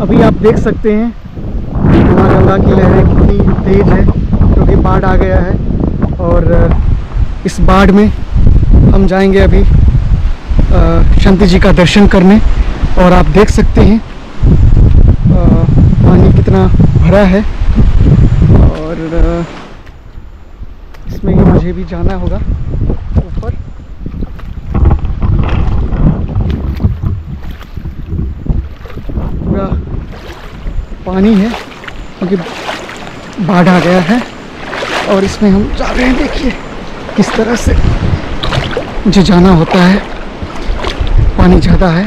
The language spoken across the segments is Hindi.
अभी आप देख सकते हैं माँ गंगा की लहरें कितनी तेज है, क्योंकि बाढ़ आ गया है। और इस बाढ़ में हम जाएंगे अभी शांति जी का दर्शन करने। और आप देख सकते हैं पानी कितना भरा है, और इसमें ही मुझे भी जाना होगा ऊपर। पूरा पानी है क्योंकि बाढ़ आ गया है, और इसमें हम जा रहे हैं। देखिए किस तरह से मुझे जाना होता है, पानी ज़्यादा है,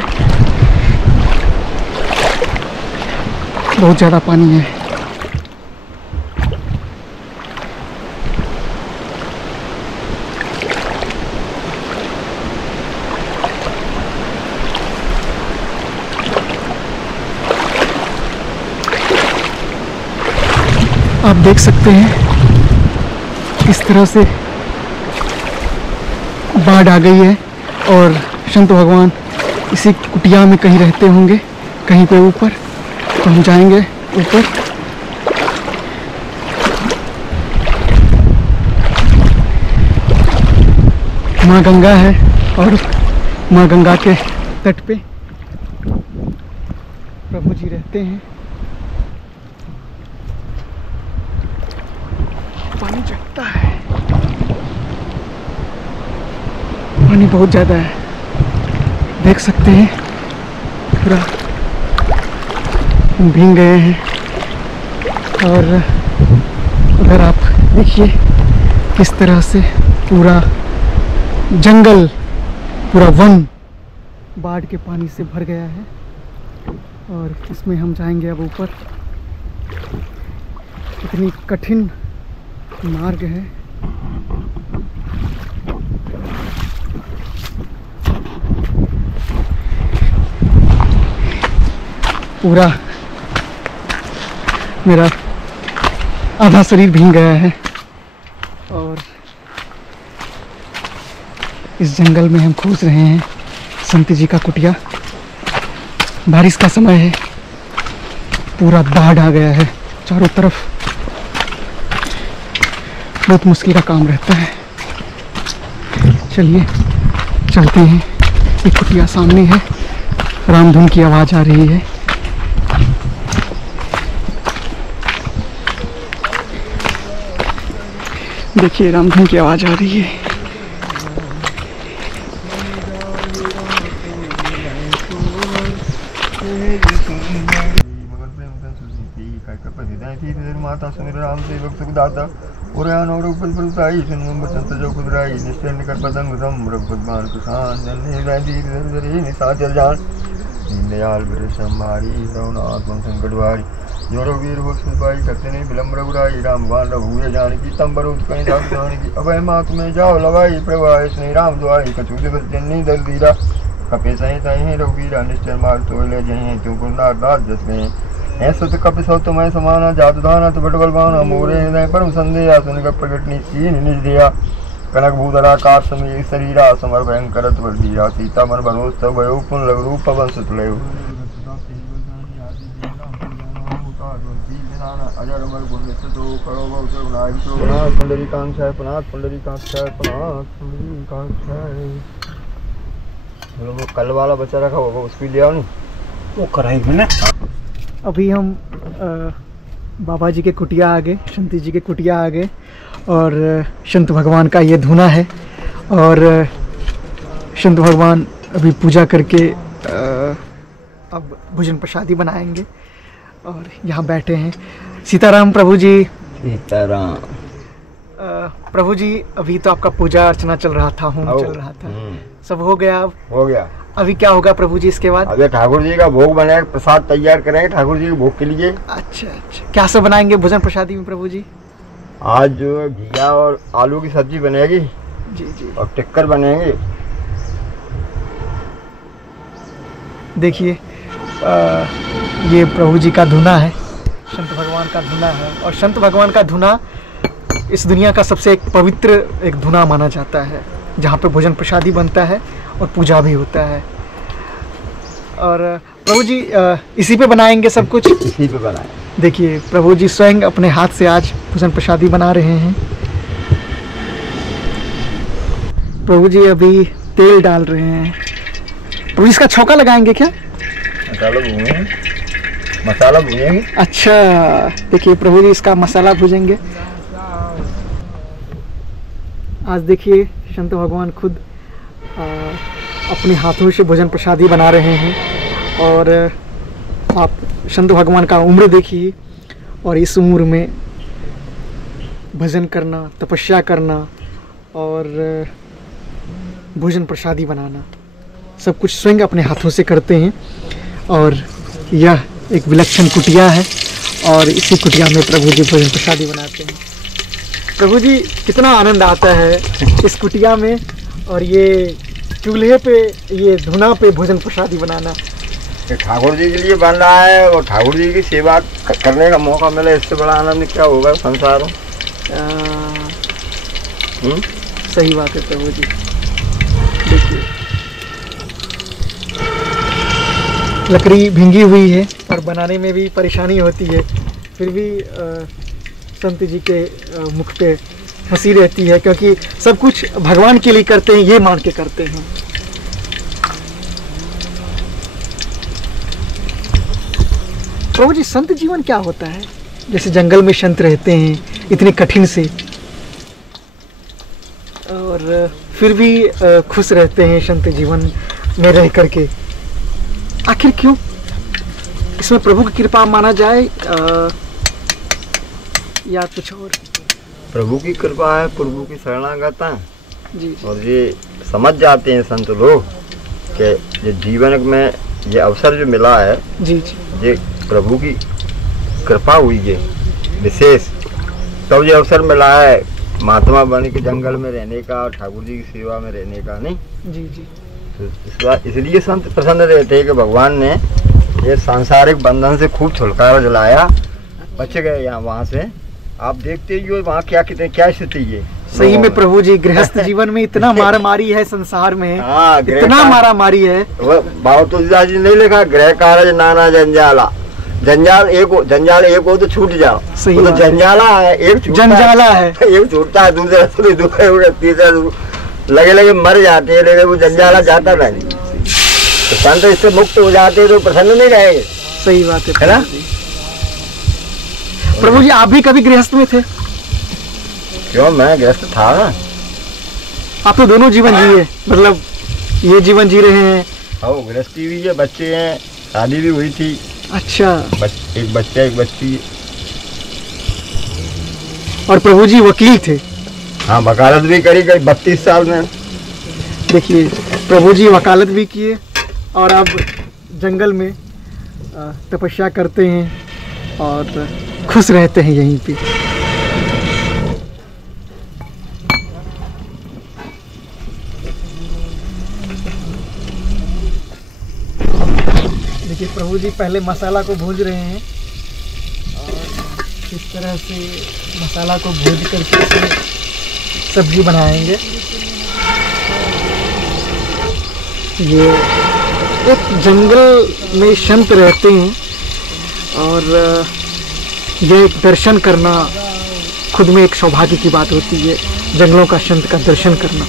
बहुत ज़्यादा पानी है। आप देख सकते हैं किस तरह से बाढ़ आ गई है, और संत भगवान इसी कुटिया में कहीं रहते होंगे, कहीं पे ऊपर। तो हम जाएंगे ऊपर। माँ गंगा है, और माँ गंगा के तट पे प्रभु जी रहते हैं। पानी चढ़ता है, पानी बहुत ज़्यादा है, देख सकते हैं पूरा भीग गए हैं। और उधर आप देखिए किस तरह से पूरा जंगल, पूरा वन बाढ़ के पानी से भर गया है। और इसमें हम जाएंगे अब ऊपर। इतनी कठिन मार्ग है। पूरा मेरा आधा शरीर भीग गया है, और इस जंगल में हम खोज रहे हैं संत जी का कुटिया। बारिश का समय है, पूरा बाढ़ आ गया है चारों तरफ, बहुत मुश्किल का काम रहता है। चलिए चलते हैं। ये कुटिया सामने है, रामधुन की आवाज़ आ रही है। देखिए रामधुन की आवाज़ आ रही है। माता सुमिर राम सेवक सुखदाता उरयान और उपल फलताई सुनम बसंत जो कुदराई निश्चय निकर पतंग सम रघुपतमान कुशान जन हृदय धीर धरे निशाचर जान दीनदयाल वीर संभारी रघुनाथ मन संकट वारी जोरो वीर हो सुपाई करते नहीं विलम्ब रघुराई राम बाण रघुए जानकी तम बरुद कहीं जात जानकी अभय मात में जाओ लगाई प्रभाय स्नेह राम दुआई कछु दिवस जननी दल दीरा कपे सही सही रघुवीरा निश्चय मार तो ले जही तुमको नारदास जस में ऐसा तो कपि सौ तुम्हें समाना जातु दाना तो बटबल बाना मोरे हृदय परम संदेहा सुन कर प्रकटनी सीन निज दिया कनक भूधरा कार समी शरीरा समर भयंकर वर्धीरा सीता मन भरोस भयो पुन लग रूप पवन सुतलयो अजर अमर गुण तो करो बहु नायक तो नाथ पुंडरी कांक्षाय पुनाथ पुंडरी कांक्षाय पुनाथ पुंडरी कांक्षाय। वो कल वाला बच्चा रखा होगा उसको ले आओ, वो कराएंगे ना। अभी हम बाबा जी के कुटिया आ गए, संत जी के कुटिया आ गए, और संत भगवान का ये धुना है। और संत भगवान अभी पूजा करके अब भोजन प्रसादी बनाएंगे, और यहाँ बैठे हैं। सीताराम प्रभु जी। सीताराम प्रभु जी, अभी तो आपका पूजा अर्चना चल रहा था, होम चल रहा था, सब हो गया? अब हो गया। अभी क्या होगा प्रभु जी इसके बाद? अभी ठाकुर जी का भोग बनाए, प्रसाद तैयार करेंगे ठाकुर जी के भोग के लिए। अच्छा अच्छा, क्या सब बनाएंगे भोजन प्रसादी में प्रभु जी? आज जो घिया और आलू की सब्जी बनेगी जी जी, और टिक्कर बनेंगे। देखिए ये प्रभु जी का धुना है, संत भगवान का धुना है। और संत भगवान का धुना इस दुनिया का सबसे एक पवित्र एक धुना माना जाता है, जहाँ पे भोजन प्रसादी बनता है और पूजा भी होता है। और प्रभु जी इसी पे बनाएंगे सब कुछ? इसी पे बनाए। देखिए प्रभु जी स्वयं अपने हाथ से आज भोजन प्रसादी बना रहे हैं। प्रभु जी अभी तेल डाल रहे हैं। प्रभु जी इसका छौंका लगाएंगे क्या? मसाला भूनेंगे। अच्छा, देखिए प्रभु जी इसका मसाला भूजेंगे। आज देखिए संत भगवान खुद अपने हाथों से भोजन प्रसादी बना रहे हैं। और आप संत भगवान का उम्र देखिए, और इस उम्र में भजन करना, तपस्या करना और भोजन प्रसादी बनाना सब कुछ स्वयं अपने हाथों से करते हैं। और यह एक विलक्षण कुटिया है और इसी कुटिया में प्रभु जी भोजन प्रसादी बनाते हैं। प्रभु जी कितना आनंद आता है इस कुटिया में, और ये चूल्हे पे, ये धुना पे भोजन प्रसादी बनाना। ठाकुर जी के लिए बन रहा है और ठाकुर जी की सेवा करने का मौका मिले, इससे बड़ा आनंद क्या होगा संसार में। सही बात है प्रभु जी। देखिए लकड़ी भींगी हुई है और बनाने में भी परेशानी होती है, फिर भी संत जी के मुख पे हंसी रहती है, क्योंकि सब कुछ भगवान के लिए करते हैं, ये मान के करते हैं। प्रभु जी संत जीवन क्या होता है? जैसे जंगल में संत रहते हैं इतने कठिन से, और फिर भी खुश रहते हैं संत जीवन में रह करके। आखिर क्यों? इसमें प्रभु की कृपा माना जाए या कुछ और? प्रभु की कृपा है, प्रभु की शरणागत है जी। और ये समझ जाते हैं संत लोग कि ये जीवन में ये अवसर जो मिला है जी जी, ये प्रभु की कृपा हुई है विशेष। तब ये अवसर मिला है महात्मा बन के जंगल में रहने का और ठाकुर जी की सेवा में रहने का, नहीं जी जी। तो इसलिए संत प्रसन्न रहते हैं कि भगवान ने ये सांसारिक बंधन से खूब छुटकारा दिलाया, बच गए यहाँ वहाँ से। आप देखते ही हो वहाँ क्या स्थिति है। सही में प्रभु जी गृहस्थ जीवन में इतना मारा मारी है संसार में। हाँ, इतना मारा मारी है। भाव तुलसीदास जी ने लिखा, गृह कार्य नाना जंजाला, जंजाल एक हो तो छूट जाओ। सही तो जंजाला है, एक जंजाला है, एक छूटता है, दूसरा तीसरा लगे मर जाते हैं, लेकिन वो जंजाला जाता नहीं। तो संत इससे मुक्त हो जाते तो प्रसन्न नहीं रहेंगे। सही बात है ना प्रभु जी? आप भी कभी गृहस्थ में थे? क्यों, मैं गृहस्थ था ना। आप तो दोनों जीवन जिए, मतलब ये जीवन जी रहे हैं। हाँ, गृहस्थी भी है, बच्चे हैं, शादी भी हुई थी। अच्छा। एक बच्चा एक बच्ची। और प्रभु जी वकील थे? हाँ, वकालत भी करी 32 साल में। देखिए प्रभु जी वकालत भी किए और अब जंगल में तपस्या करते हैं और खुश रहते हैं यहीं पे। देखिए प्रभु जी पहले मसाला को भून रहे हैं और इस तरह से मसाला को भून करके सब्जी बनाएंगे। ये एक जंगल में संत रहते हैं और यह एक दर्शन करना खुद में एक सौभाग्य की बात होती है, जंगलों का संत का दर्शन करना।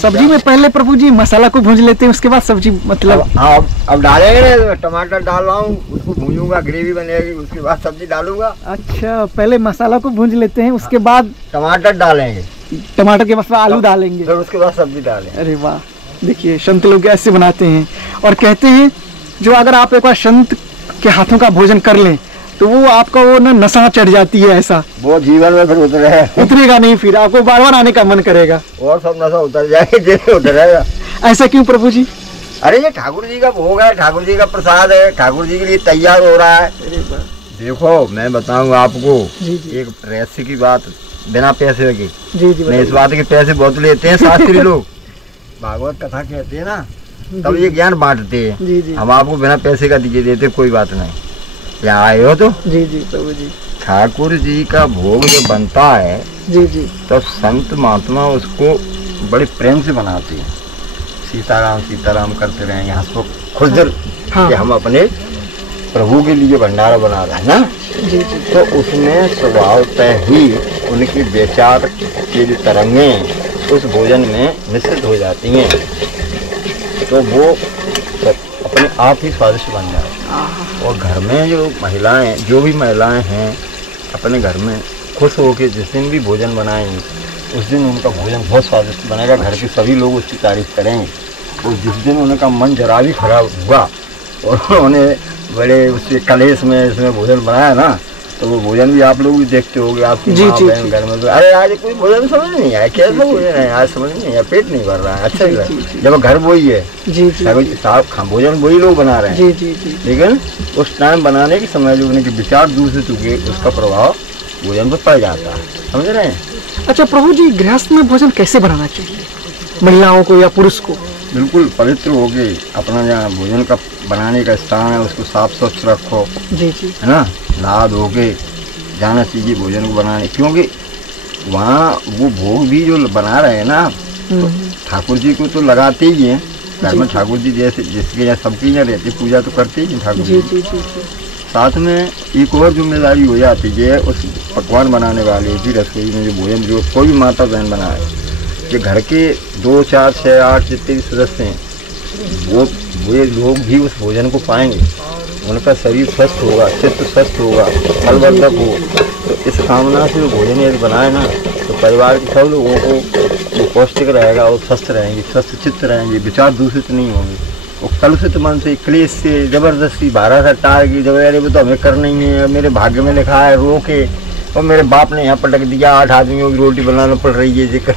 सब्जी में पहले प्रभु जी मसाला को भून लेते हैं, उसके बाद सब्जी, मतलब हाँ अब डालेंगे। टमाटर डाल रहा हूँ, उसको भूनूंगा, ग्रेवी बनेगी, उसके बाद सब्जी डालूंगा। अच्छा, पहले मसाला को भून लेते हैं, उसके बाद टमाटर डालेंगे, टमाटर के बाद आलू डालेंगे, फिर उसके बाद सब्जी डालेंगे। अरे वाह, देखिए संत लोग ऐसे बनाते हैं। और कहते हैं जो अगर आप एक बार संत के हाथों का भोजन कर लें तो वो आपका वो ना नशा चढ़ जाती है, ऐसा वो जीवन में फिर उतरेगा नहीं, फिर आपको बार बार आने का मन करेगा और सब नशा उतर जाएगा, जैसे उतरेगा। ऐसा क्यों प्रभु जी? अरे ये ठाकुर जी का भोग है, ठाकुर जी का प्रसाद है, ठाकुर जी के लिए तैयार हो रहा है। देखो मैं बताऊँ आपको एक रहस्य की बात, बिना पैसे की। मैं इस बात के पैसे बहुत लेते हैं शास्त्री लोग, भागवत कथा कहते हैं ना, तब ये ज्ञान बांटते हैं। हम आपको बिना पैसे का दीजिए देते, कोई बात नहीं। यहाँ आए हो तो जी जी प्रभु जी, ठाकुर जी का भोग जो बनता है जी जी। तो संत महात्मा उसको बड़े प्रेम से बनाते हैं, सीताराम सीताराम करते रहेंगे, हंसो खुश दिल हाँ। कि हम अपने प्रभु के लिए भंडारा बना रहे हैं ना। जी जी। तो उसमें स्वभावतः ही उनकी विचार की जो तरंगें उस भोजन में मिश्रित हो जाती हैं, तो वो अपने आप ही स्वादिष्ट बन जाए। और घर में जो महिलाएं, जो भी महिलाएं हैं अपने घर में खुश होकर जिस दिन भी भोजन बनाएंगी उस दिन उनका भोजन बहुत स्वादिष्ट बनेगा, घर के सभी लोग उसकी तारीफ करेंगे। और जिस दिन उनका मन जरा भी खराब हुआ और उन्होंने बड़े उसके कलेश में इसमें भोजन बनाया ना, तो वो भोजन भी आप लोग भी देखते होंगे, आपकी माँ बहन घर में, तो अरे आज कोई भोजन समझ नहीं आया, कैसा भोजन है आज, समझ नहीं आया, पेट नहीं भर रहा है, अच्छा लग रहा है। जब घर वही है साहब, भोजन वही लोग बना रहे हैं, लेकिन उस टाइम बनाने के समय जो उनके विचार दूषित हुए उसका प्रभाव भोजन पर पड़ जाता है, समझ रहे हैं। अच्छा प्रभु जी, गृहस्थ में भोजन कैसे बनाना चाहिए, महिलाओं को या पुरुष को? बिल्कुल पवित्र हो गए, अपना जहाँ भोजन का बनाने का स्थान है उसको साफ स्वच्छ रखो, जी जी, है ना, नहा धो के जाना चाहिए भोजन को बनाने, क्योंकि वहाँ वो भोग भी जो बना रहे हैं ना, तो ठाकुर जी को तो लगाते ही हैं घर में, ठाकुर जी जैसे जिसके यहाँ सबके यहाँ रहते पूजा तो करते ही हैं ठाकुर जी, साथ में एक और जिम्मेदारी हो जाती है उस पकवान बनाने वाले की, रसोई में जो भोजन जो कोई भी माता बहन बनाए, कि घर के 2, 4, 6, 8 जितने भी सदस्य हैं वो लोग भी उस भोजन को पाएंगे, उनका शरीर स्वस्थ होगा, चित्त स्वस्थ होगा, बलवर्धक हो। तो इस कामना से वो भोजन यदि बनाए ना, तो परिवार के सब लोगों को वो पौष्टिक रहेगा और स्वस्थ रहेंगे, स्वस्थ चित्त रहेंगे, विचार दूषित नहीं होंगे। और कलुषित मन से, क्लेश से, जबरदस्ती बारह सा टार की, जब अरे वो तो हमें करना ही है, मेरे भाग्य में लिखा है रोके, और मेरे बाप ने यहाँ पटक दिया, 8 आदमियों की रोटी बनाना पड़ रही है जिक्र,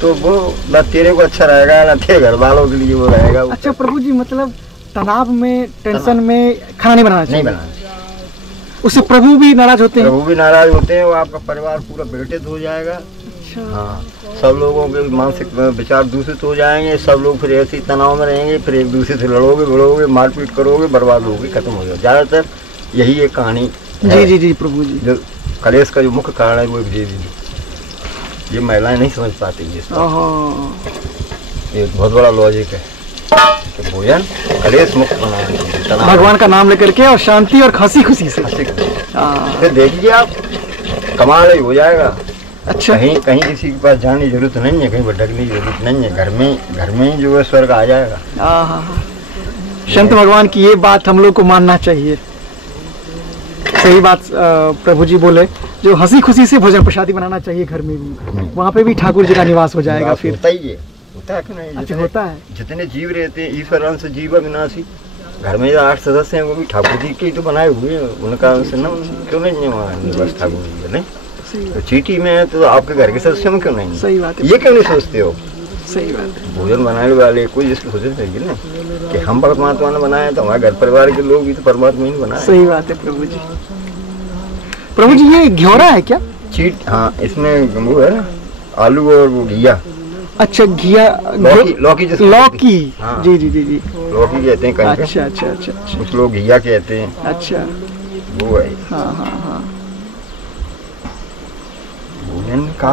तो वो ना तेरे को अच्छा रहेगा ना तेरे घर वालों के लिए वो रहेगा। अच्छा प्रभु जी, मतलब तनाव में, टेंशन में खाना नहीं बनाना चाहिए? नहीं बनाना, उससे प्रभु भी नाराज होते हैं? प्रभु भी नाराज होते हैं, वो आपका परिवार पूरा विघटित हो जाएगा। अच्छा। हाँ, सब लोगों के मानसिक विचार दूषित हो जाएंगे, सब लोग फिर ऐसे ही तनाव में रहेंगे, फिर एक दूसरे से लड़ोगे भिड़ोगे, मारपीट करोगे, बर्बाद होगे, खत्म हो जाओगे। ज़्यादातर यही एक कहानी। जी जी जी प्रभु जी, जो कलेश का जो मुख्य कारण है वो ये महिलाएं नहीं समझ पाती है, ये बहुत बड़ा लॉजिक है कि भोजन कलेश मुक्त बनाना, भगवान का नाम लेकर के और शांति और हंसी खुशी से। फिर देखिए आप, कमाल ही हो जाएगा। अच्छा, कहीं किसी के पास जाने की जरूरत नहीं है, कहीं भटकने की जरूरत नहीं है, घर में ही जो है स्वर्ग आ जाएगा। संत भगवान की ये बात हम लोग को मानना चाहिए, सही बात प्रभु जी बोले, जो हंसी खुशी से भोजन प्रसादी बनाना चाहिए घर में भी, वहाँ पे भी ठाकुर जी का निवास हो जाएगा। फिर होता ही है, होता है कि नहीं? अच्छा, होता है। जितने जीव रहते हैं ईश्वर अंश जीव अविनाशी, घर में जो 8 सदस्य हैं वो भी ठाकुर जी के ही तो बनाए हुए हैं, उनका अंश न क्यों नहीं है बस ठाकुर जी नहीं, तो चीटी में है तो आपके घर के सदस्यों में क्यों नहीं? सही बात है, ये क्यों नहीं सोचते हो? सही बात है। भोजन बनाने वाले कोई इसको सोचना चाहिए ना कि हम परमात्मा ने बनाया, तो हमारे घर परिवार के लोग भी तो परमात्मा ही बनाए। सही बात है प्रभु जी। प्रभु जी, ये घियोरा है क्या? चीट, हाँ, इसमें वो है आलू और वो घिया। अच्छा, घिया, लौकी। हाँ। जी जी जी जी, लौकी कहते हैं कहीं। अच्छा अच्छा अच्छा, कुछ लोग घिया कहते हैं। अच्छा, वो है। हाँ हाँ हाँ, भोजन का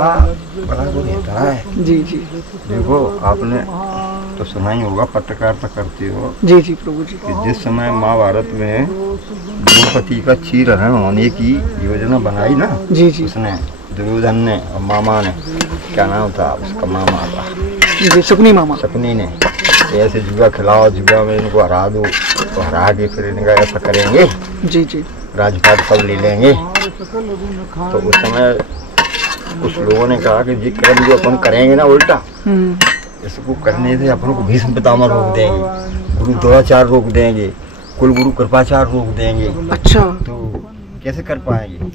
बड़ा वो रहता है। जी जी, देखो आपने तो सुना ही होगा, पत्रकारिता करते हो। जी जी प्रभु जी, कि जिस समय महाभारत में द्रौपदी का चीरहरण होने की योजना बनाई ना, जी जी, उसने दुर्योधन ने और मामा ने, क्या नाम था उसका, मामा था जी, शकुनी मामा, शकुनी ने ऐसे जुआ खिलाओ, जुआ में इनको हरा दो, तो हरा के फिर इनका ऐसा करेंगे, जी जी, राजपाट सब ले लेंगे। तो उस समय कुछ लोगों ने कहा कि जी कर्म जो अपन करेंगे ना उल्टा, इसको करने से अपन को भीष्म पितामह रोक देंगे, गुरु द्रोणाचार्य रोक देंगे, कुल गुरु कृपाचार्य रोक देंगे। अच्छा, तो कैसे कर पाएंगे?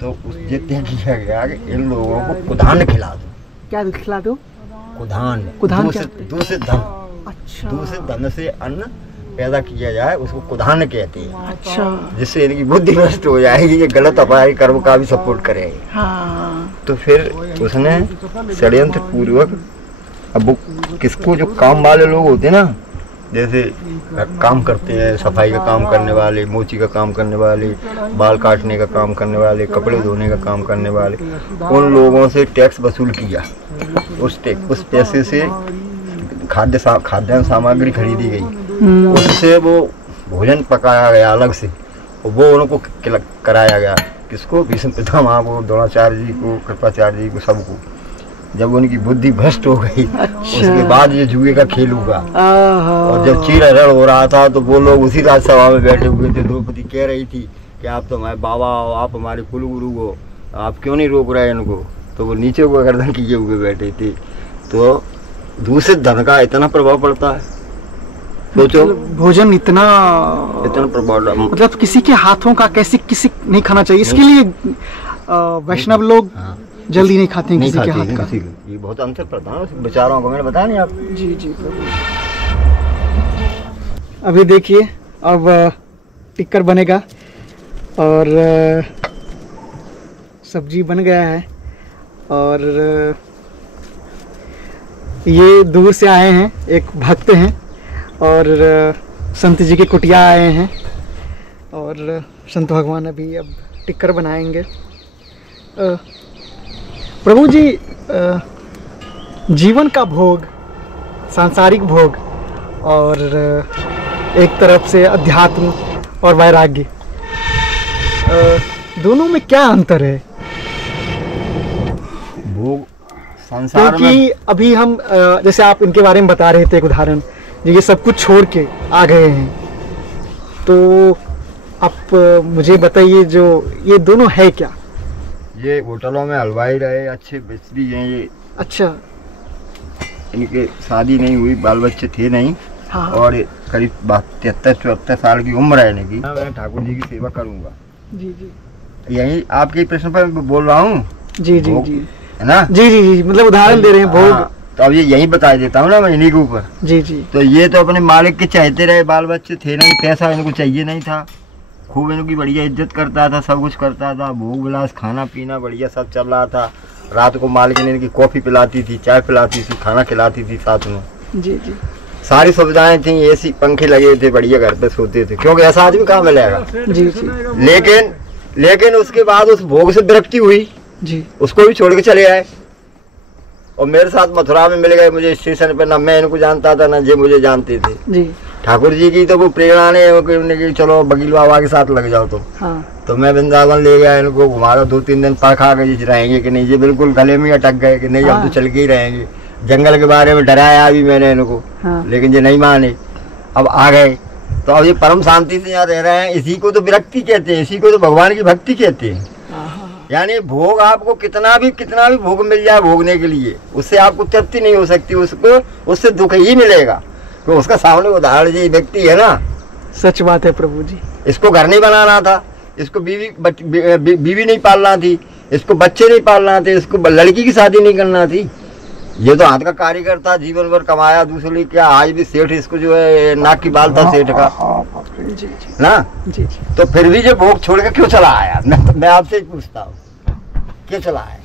तो उस ये तय किया गया कि इन लोगों को कुधान खिला दो। क्या खिला दो? कुधान। कुधान दूषित धन। अच्छा, दूषित धन से अन्न पैदा किया जाए, उसको कुधान कहते हैं। अच्छा, जिससे इनकी बुद्धि नष्ट हो जाएगी, ये गलत अपराधी कर्म का भी सपोर्ट करेंगे। हाँ। तो फिर उसने षड्यंत्र पूर्वक, अब वो किसको, जो काम वाले लोग होते हैं ना, जैसे काम करते हैं, सफाई का काम करने वाले, मोची का काम करने वाले, बाल काटने का काम करने वाले, कपड़े धोने का काम करने वाले, उन लोगों से टैक्स वसूल किया। उस पैसे से खाद्य सामग्री खरीदी गई, उससे वो भोजन पकाया गया अलग से, वो उनको कराया गया। किसको? भीष्म पितामह को, द्रोणाचार्य जी को, कृपाचार्य जी को, सबको। जब उनकी बुद्धि भ्रष्ट हो गई, उसके बाद ये जुए का खेल हुआ। और जब चीरहरण हो रहा था तो वो लोग उसी राजसभा में बैठे हुए थे। द्रौपदी कह रही थी कि आप तो हमारे बाबा हो, आप हमारे कुलगुरु हो, आप क्यों नहीं रोक रहे इनको? तो वो नीचे को गर्दन किए हुए बैठे थे। तो दूसरे धन का इतना प्रभाव पड़ता है, सोचो। भोजन इतना प्रभाव, मतलब किसी के हाथों का कैसे किसी नहीं खाना चाहिए। इसके लिए वैष्णव लोग जल्दी नहीं खाते हैं किसी के हाथ का। ये बहुत अंतर पड़ता है बेचारों को, मैंने बताया नहीं आप। जी जी प्रभु। अभी देखिए अब टिक्कर बनेगा और सब्जी बन गया है। और ये दूर से आए हैं, एक भक्त हैं और संत जी की कुटिया आए हैं और संत भगवान अभी अब टिक्कर बनाएंगे। प्रभु जी, जीवन का भोग, सांसारिक भोग और एक तरफ से अध्यात्म और वैराग्य, दोनों में क्या अंतर है? भोग संसार क्योंकि में, अभी हम जैसे आप इनके बारे में बता रहे थे एक उदाहरण, ये सब कुछ छोड़ के आ गए हैं, तो आप मुझे बताइए जो ये दोनों है क्या? ये होटलों में हलवाई रहे, अच्छे मिस्त्री हैं ये। अच्छा। इनके शादी नहीं हुई, बाल बच्चे थे नहीं। हाँ। और करीब 73-74 साल की उम्र है इनकी। मैं ठाकुर जी की सेवा करूंगा। जी जी। यही आपके प्रश्न पर बोल रहा हूँ। जी जी जी, है ना? जी जी जी, मतलब उदाहरण दे रहे हैं भोग। तो अब ये यही बता देता हूँ ना मैं इन्हीं के ऊपर। जी जी। तो ये तो अपने मालिक के चाहते रहे, बाल बच्चे थे नहीं, पैसा इनको चाहिए नहीं था, खूब इनकी बढ़िया इज्जत करता था, सब कुछ करता था, भोग विलास, खाना पीना बढ़िया सब चल रहा था। रात को मालिक ने इनकी कॉफ़ी पिलाती थी, चाय पिलाती थी, खाना खिलाती थी साथ में। जी जी। सारी सुविधाएं थी, एसी पंखे लगे थे, बढ़िया घर पे सोते थे, क्योंकि ऐसा आदमी कहाँ मिलेगा। जी जी। लेकिन उसके बाद उस भोग से विरक्ति हुई जी, उसको भी छोड़ के चले आए और मेरे साथ मथुरा में मिल गए मुझे स्टेशन पे। ना मैं इनको जानता था, ना ये मुझे जानते थे। जी। ठाकुर जी की तो वो प्रेरणा ने कि चलो बकील बाबा के साथ लग जाओ तुम। हाँ। तो मैं वृंदावन ले गया इनको, घुमाया, 2-3 दिन परखा गए रहेंगे कि नहीं। ये बिल्कुल गले में अटक गए कि नहीं, हम तो चल के ही रहेंगे। जंगल के बारे में डराया भी मैंने इनको। हाँ। लेकिन ये नहीं माने, अब आ गए। तो अब ये परम शांति से यहाँ रह रहे हैं। इसी को तो विरक्ति कहते हैं, इसी को तो भगवान की भक्ति कहते हैं। यानी भोग आपको कितना भी भोग मिल जाए भोगने के लिए, उससे आपको तृप्ति नहीं हो सकती, उससे दुख ही मिलेगा। तो उसका सामने उदाहरण ये व्यक्ति है ना। सच बात है प्रभु जी। इसको घर नहीं बनाना था, इसको बीवी नहीं पालना थी, इसको बच्चे नहीं पालना थे, इसको लड़की की शादी नहीं करना थी। ये तो हाथ का कारीगर था, जीवन भर कमाया दूसरे क्या। आज भी सेठ इसको जो है नाक की बाल था सेठ का ना। जी। तो फिर भी ये भोग छोड़ के क्यों चला आया? मैं आपसे ही पूछता हूँ, क्यों चला आया?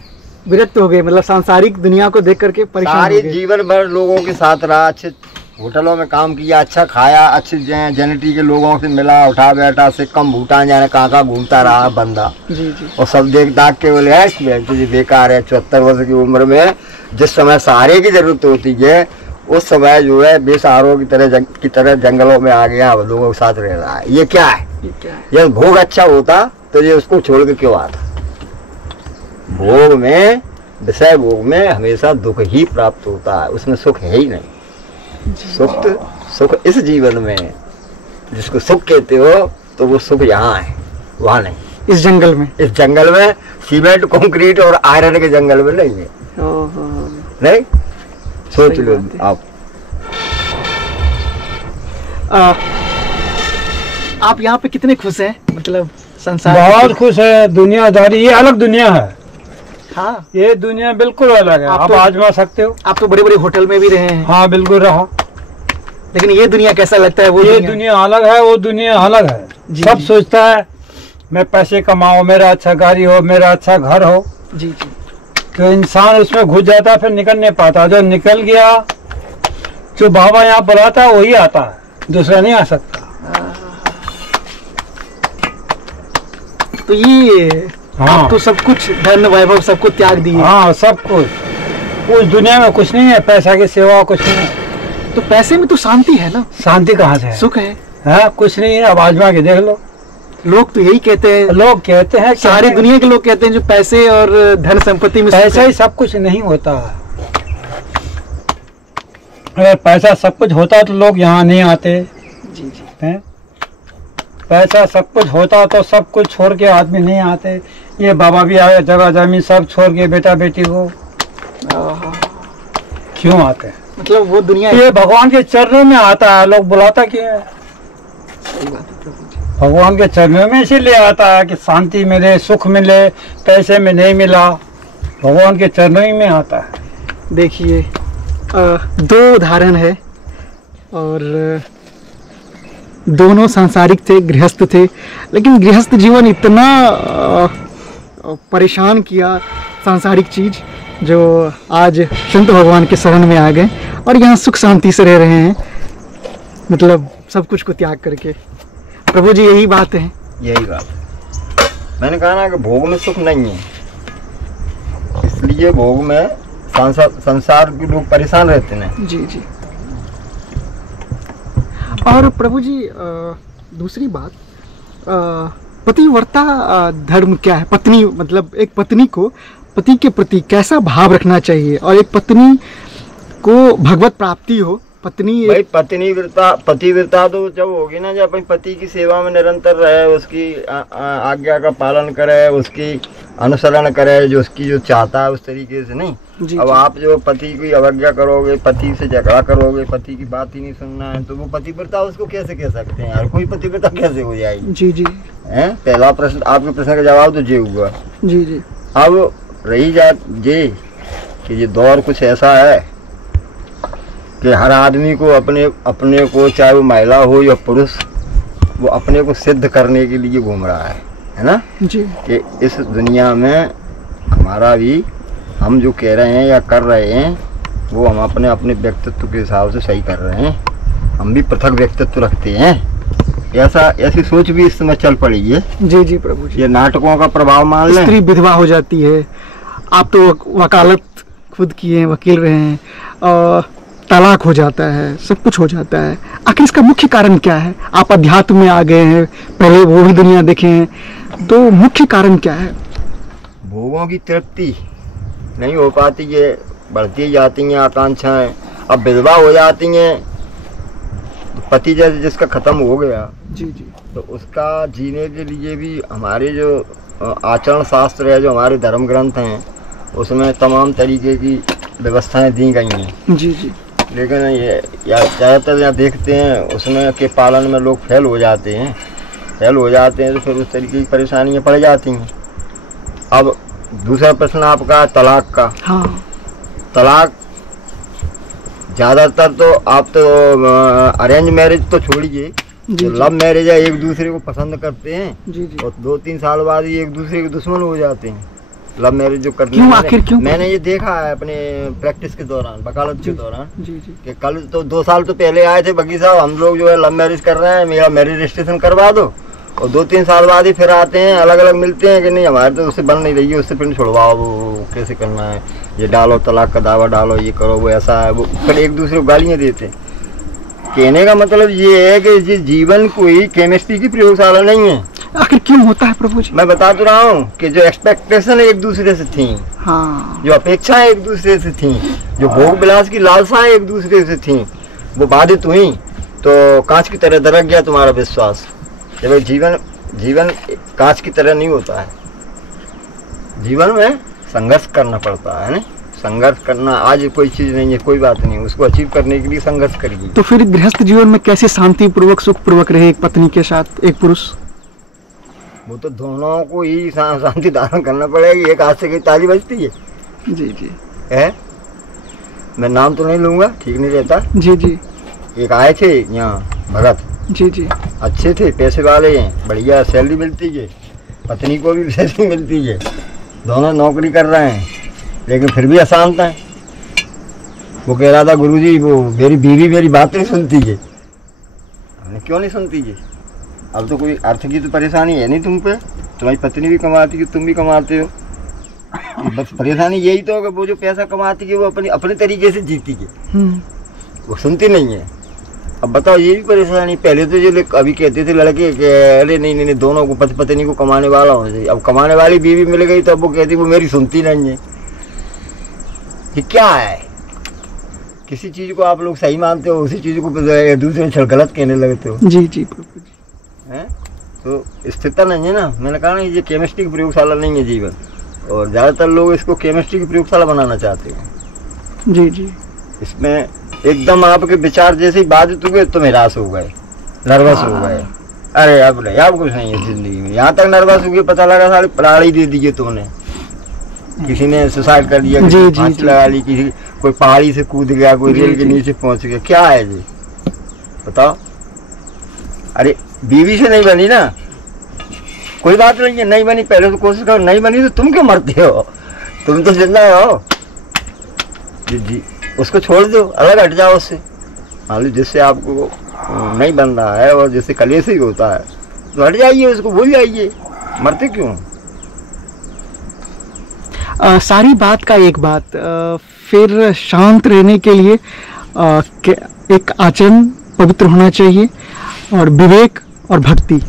विरक्त हो गए, मतलब सांसारिक दुनिया को देख करके परेशान हो गए। सारी जीवन भर लोगों के साथ रहा, अच्छे होटलों में काम किया, अच्छा खाया, अच्छे जेनेटी के लोगों से मिला, उठा बैठा, सिक्किम भूटान जाने कहाँ घूमता रहा बंदा। जी जी। और सब देख दाख के बोले तुझे बेकार है। 74 वर्ष की उम्र में जिस समय सहारे की जरूरत होती है, उस समय जो है बेसहारों की तरह जंगलों में आ गया, लोगों के साथ रह रहा है। ये क्या है? ये भोग अच्छा होता तो ये उसको छोड़ के क्यों आता? भोग में, विषय भोग में हमेशा दुख ही प्राप्त होता है, उसमें सुख है ही नहीं। सुख इस जीवन में, जिसको सुख कहते हो, तो वो सुख यहाँ है, वहाँ नहीं। इस जंगल में सीमेंट, कंक्रीट और आयरन के जंगल में नहीं है। नहीं, सोच लो आप यहाँ पे कितने खुश हैं? मतलब संसार बहुत खुश है। दुनियादारी ये अलग दुनिया है। हाँ, ये दुनिया बिल्कुल अलग है। आप आजमा सकते हो। आप तो बड़े बड़े होटल में भी रहे हैं। हाँ बिल्कुल रहा। लेकिन ये दुनिया कैसा लगता है? वो ये दुनिया अलग है, वो दुनिया अलग है। सब सोचता है मैं पैसे कमाऊं, मेरा अच्छा गाड़ी हो, मेरा अच्छा घर हो। जी जी। तो इंसान उसमें घुस जाता है, फिर निकल नहीं पाता। जो निकल गया जो बाबा यहाँ बुलाता है वही आता है, दूसरा नहीं आ सकता। तो ये हाँ। आप तो सब कुछ धन वैभव सब कुछ त्याग दिए। हाँ, सब कुछ। उस दुनिया में कुछ नहीं है, पैसा के सिवा कुछ नहीं है। तो पैसे में तो शांति है ना? शांति कहाँ से है? सुख है। हाँ, कुछ नहीं है। अब आजमा के देख लो। लोग तो यही कहते हैं, लोग कहते हैं, सारी दुनिया के लोग कहते हैं जो पैसे और धन संपत्ति में पैसा ही सब कुछ नहीं होता। अगर पैसा सब कुछ होता तो लोग यहाँ नहीं आते। जी जी। हैं? पैसा सब कुछ होता तो सब कुछ छोड़ के आदमी नहीं आते। ये बाबा भी आए, जगह जमीन सब छोड़ के बेटा बेटी को क्यों आते हैं? मतलब वो दुनिया ये भगवान के चरणों में आता है, लोग बुलाता क्यों है? सही बात है प्रभु जी। भगवान के चरणों में इसीलिए आता है कि शांति मिले, सुख मिले। पैसे में नहीं मिला, भगवान के चरणों ही में आता है। देखिए, दो उदाहरण है और दोनों सांसारिक थे, गृहस्थ थे, लेकिन गृहस्थ जीवन इतना परेशान किया सांसारिक चीज, जो आज संत भगवान के शरण में आ गए और यहाँ सुख शांति से रह रहे हैं, मतलब सब कुछ को त्याग करके। प्रभु जी यही बात है। यही बात है। मैंने कहा ना कि भोग में सुख नहीं है, इसलिए भोग में संसार के लोग परेशान रहते हैं। जी जी। और प्रभु जी दूसरी बात, पतिव्रता धर्म क्या है? पत्नी, मतलब एक पत्नी को पति के प्रति कैसा भाव रखना चाहिए, और एक पत्नी को भगवत प्राप्ति हो, पत्नी भाई पतिव्रता तो जब होगी ना, जब अपनी पति की सेवा में निरंतर रहे, उसकी आज्ञा का पालन करे, उसकी अनुसरण करे, जो उसकी जो चाहता है उस तरीके से नहीं। जी, अब जी। आप जो पति की अवज्ञा करोगे, पति से झगड़ा करोगे, पति की बात ही नहीं सुनना है, तो वो पतिव्रता उसको कैसे कह सकते हैं यार? कोई पतिव्रता कैसे हो जाएगी? जी जी। हैं? पहला प्रश्न, आपके प्रश्न का जवाब तो ये हुआ। जी जी। अब रही जात ये कि ये दौर कुछ ऐसा है कि हर आदमी को अपने को, चाहे वो महिला हो या पुरुष, वो अपने को सिद्ध करने के लिए घूम रहा है ना? जी। कि इस दुनिया में हमारा भी, हम जो कह रहे हैं या कर रहे हैं, वो हम अपने अपने व्यक्तित्व के हिसाब से सही कर रहे हैं। हम भी पृथक व्यक्तित्व रखते हैं, ऐसी सोच भी इस समय चल पड़ी है। जी जी प्रभु जी। ये नाटकों का प्रभाव मान लें। स्त्री विधवा हो जाती है, आप तो वकालत खुद किए हैं, वकील रहे हैं, और तलाक हो जाता है, सब कुछ हो जाता है। आखिर इसका मुख्य कारण क्या है? आप अध्यात्म में आ गए हैं, पहले वो भी दुनिया देखे हैं, तो मुख्य कारण क्या है? भोगों की तृप्ति नहीं हो पाती है, बढ़ती जाती हैं आकांक्षाएं। अब विधवा हो जाती हैं, पति जैसे जिसका खत्म हो गया, जी जी, तो उसका जीने के लिए भी हमारे जो आचरण शास्त्र है, जो हमारे धर्म ग्रंथ हैं, उसमें तमाम तरीके की व्यवस्थाएं दी गई हैं। जी जी। लेकिन ये ज़्यादातर यहाँ देखते हैं, उसमें के पालन में लोग फेल हो जाते हैं तो फिर उस तरीके की परेशानियाँ पड़ जाती हैं। अब दूसरा प्रश्न आपका तलाक का। हाँ। तलाक ज़्यादातर तो आप तो अरेंज मैरिज तो छोड़िए, जो लव मैरिज है, एक दूसरे को पसंद करते हैं, जी जी। और 2-3 साल बाद ही एक दूसरे के दुश्मन हो जाते हैं। लव मैरिज जो करते क्यों? आखिर क्यों? मैंने ये देखा है अपने प्रैक्टिस के दौरान, वकालत के दौरान, जी जी। कि कल तो 2 साल तो पहले आए थे वकील साहब, हम लोग जो है लव मैरिज कर रहे हैं, मेरा मैरिज रजिस्ट्रेशन करवा दो, और 2-3 साल बाद ही फिर आते हैं, अलग अलग मिलते हैं कि नहीं हमारे तो उससे बन नहीं रही है, उससे फिर छुड़वाओ, वो कैसे करना है, ये डालो, तलाक का दावा डालो, ये करो, वो ऐसा है, वो फिर एक दूसरे को गालियाँ देते हैं। कहने का मतलब ये है कि ये जीवन कोई केमिस्ट्री की प्रयोगशाला नहीं है। आखिर क्यों होता है प्रभु जी? मैं बता तो रहा हूँ कि जो एक्सपेक्टेशन एक दूसरे से थी, हाँ, जो अपेक्षाएं एक दूसरे से थी, जो भोग विलास की लालसाएं एक दूसरे से थी, वो बाधित हुई तो कांच की तरह दरक गया तुम्हारा विश्वास। जब जीवन कांच की तरह नहीं होता है, जीवन में संघर्ष करना पड़ता है ना। संघर्ष करना आज कोई चीज नहीं है, कोई बात नहीं, उसको अचीव करने के लिए संघर्ष करिए। तो फिर गृहस्थ जीवन में कैसे शांति पूर्वक, सुख पूर्वक रहे एक पत्नी के साथ एक पुरुष? वो तो दोनों को ही शांति धारण करना पड़ेगी। एक हाथ से कहीं ताली बजती है। जी जी। है, मैं नाम तो नहीं लूंगा, ठीक नहीं रहता। जी जी। एक आए थे यहाँ भगत, जी जी। अच्छे थे, पैसे वाले हैं, बढ़िया सैलरी मिलती है, पत्नी को भी सैलरी मिलती है, दोनों नौकरी कर रहे हैं, लेकिन फिर भी अशांत हैं। वो कह रहा था गुरुजी वो मेरी बीवी मेरी बात नहीं सुनती है। हमने क्यों नहीं सुनती है? अब तो कोई अर्थ की तो परेशानी है नहीं तुम पे, तुम्हारी पत्नी भी कमाती है, तुम भी कमाते हो। बस परेशानी यही तो है कि वो जो पैसा कमाती है वो अपने तरीके से जीती है, वो सुनती नहीं है। अब बताओ ये भी परेशानी। पहले तो जो अभी कहते थे लड़के कि अरे नहीं नहीं दोनों को पति पत्नी को कमाने वाला होना चाहिए। अब कमाने वाली बीवी मिल गई तो अब वो कहती वो मेरी सुनती नहीं है। ये क्या है? किसी चीज को आप लोग सही मानते हो, उसी चीज को दूसरे छल गलत कहने लगते हो। जी जी हैं? तो स्थिरता नहीं है ना। मैंने कहा ना ये केमिस्ट्री की प्रयोगशाला नहीं है जीवन, और ज़्यादातर लोग इसको केमिस्ट्री की प्रयोगशाला बनाना चाहते हैं। जी जी। इसमें एकदम आपके विचार जैसे ही बात हुए तो निराश हो गए, नर्वस हो गए। अरे अब नहीं, अब कुछ नहीं है जिंदगी में। यहाँ तक नर्वस हो गए पता लगा सारी प्राण ही दे दिए तुमने। किसी ने सुसाइड कर दिया, किसी ने फांसी लगा ली, किसी कोई पहाड़ी से कूद गया, कोई रेल के नीचे पहुंच गया। क्या है जी बताओ? अरे बीवी से नहीं बनी ना, कोई बात नहीं है, नहीं बनी पहले तो कोशिश करो, नहीं बनी तो तुम क्यों मरते हो? तुम तो जिंदा हो जी। उसको छोड़ दो, अलग हट जाओ उससे। मान लो जिससे आपको नहीं बन रहा है और जिससे कलेश ही होता है तो हट जाइए, उसको भूल जाइए। मरते क्यों? सारी बात का एक बात, फिर शांत रहने के लिए एक आचरण पवित्र होना चाहिए और विवेक और भक्ति।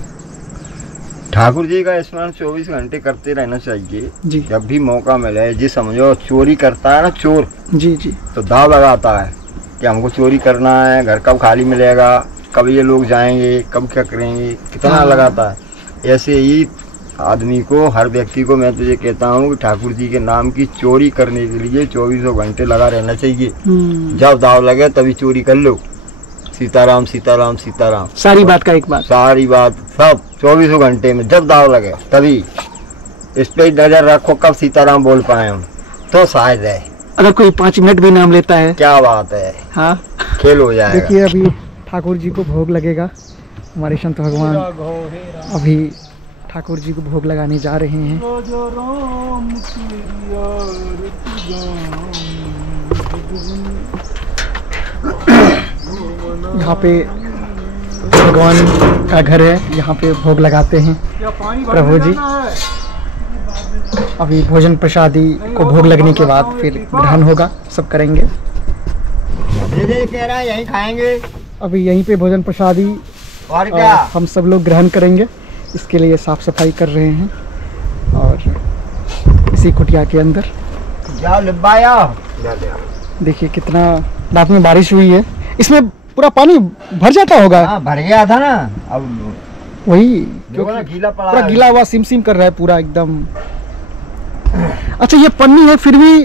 ठाकुर जी का स्मरण 24 घंटे करते रहना चाहिए जी। जब भी मौका मिले। जी समझो चोरी करता है ना चोर, जी जी, तो दाव लगाता है कि हमको चोरी करना है, घर कब खाली मिलेगा, कब ये लोग जाएंगे, कब क्या करेंगे, कितना लगाता है। ऐसे ही आदमी को, हर व्यक्ति को मैं तुझे कहता हूँ कि ठाकुर जी के नाम की चोरी करने के लिए 24 घंटे लगा रहना चाहिए। जब दाव लगे तभी चोरी कर लो। सीताराम सीताराम सीताराम, सारी बात का एक बात, सारी बात सब 24 घंटे में जब दाव लगे तभी। इस पे नजर रखो कब सीताराम बोल पाए हम, तो शायद है। अगर कोई 5 मिनट भी नाम लेता है, क्या बात है, हाँ खेल हो जाएगा। देखिए अभी ठाकुर जी को भोग लगेगा। हमारे संत भगवान अभी ठाकुर जी को भोग लगाने जा रहे हैं। यहाँ पे भगवान का घर है, यहाँ पे भोग लगाते हैं प्रभु जी। अभी भोजन प्रसादी को भोग लगने के बाद फिर ग्रहण होगा, सब करेंगे। कह रहा है यहीं खाएंगे, अभी यहीं पे भोजन प्रसादी और क्या हम सब लोग ग्रहण करेंगे। इसके लिए साफ सफाई कर रहे हैं और इसी कुटिया के अंदर जाओ लिबाया। देखिए कितना रात में बारिश हुई है, इसमें पूरा पानी भर जाता होगा। हाँ भर गया था ना, अब वही क्योंकि गीला पड़ा, पूरा गीला हुआ सिम सिम कर रहा है पूरा एकदम। अच्छा ये पन्नी है फिर भी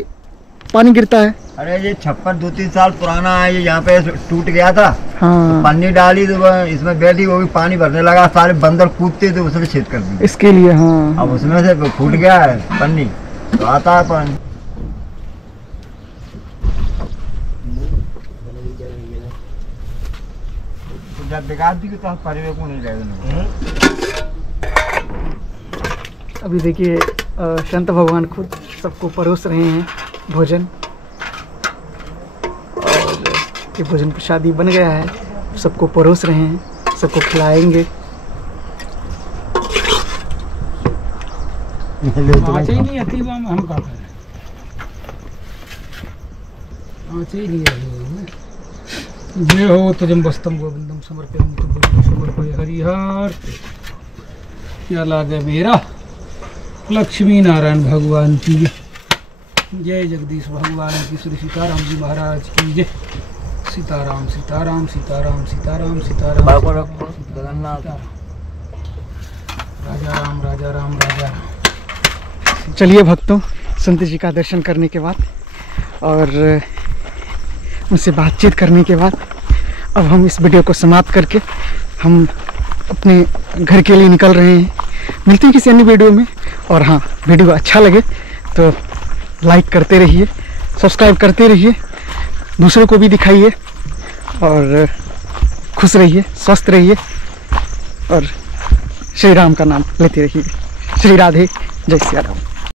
पानी गिरता है। अरे ये छप्पर 2-3 साल पुराना है, ये यहाँ पे टूट गया था। हाँ तो पन्नी डाली तो इसमें बैठी, वो भी पानी भरने लगा, सारे बंदर कूदते तो उसने छेद कर दी इसके लिए। हाँ अब उसमें से फूट गया है पन्नी, तो आता है पानी। जब बिगाड़ दी तो परिवेश को नहीं रहेगा। अभी देखिए संत भगवान खुद सबको परोस रहे हैं भोजन, और ये भोजन प्रसादी बन गया है, सबको परोस रहे हैं, सबको खिलाएंगे। जय हो तुझम वस्तम गोविंदम समर्पयामि हरिहर। क्या लागे मेरा लक्ष्मी नारायण भगवान की जय, जगदीश भगवान की, श्री सीताराम जी महाराज की जय। सीताराम सीताराम सीताराम सीताराम सीताराम राजा राम राजा राम राजा राम। चलिए भक्तों, संत जी का दर्शन करने के बाद और उनसे बातचीत करने के बाद अब हम इस वीडियो को समाप्त करके हम अपने घर के लिए निकल रहे हैं। मिलते हैं किसी अन्य वीडियो में। और हाँ, वीडियो अच्छा लगे तो लाइक करते रहिए, सब्सक्राइब करते रहिए, दूसरों को भी दिखाइए और खुश रहिए, स्वस्थ रहिए और श्री राम का नाम लेते रहिए। श्री राधे, जय सिया राम।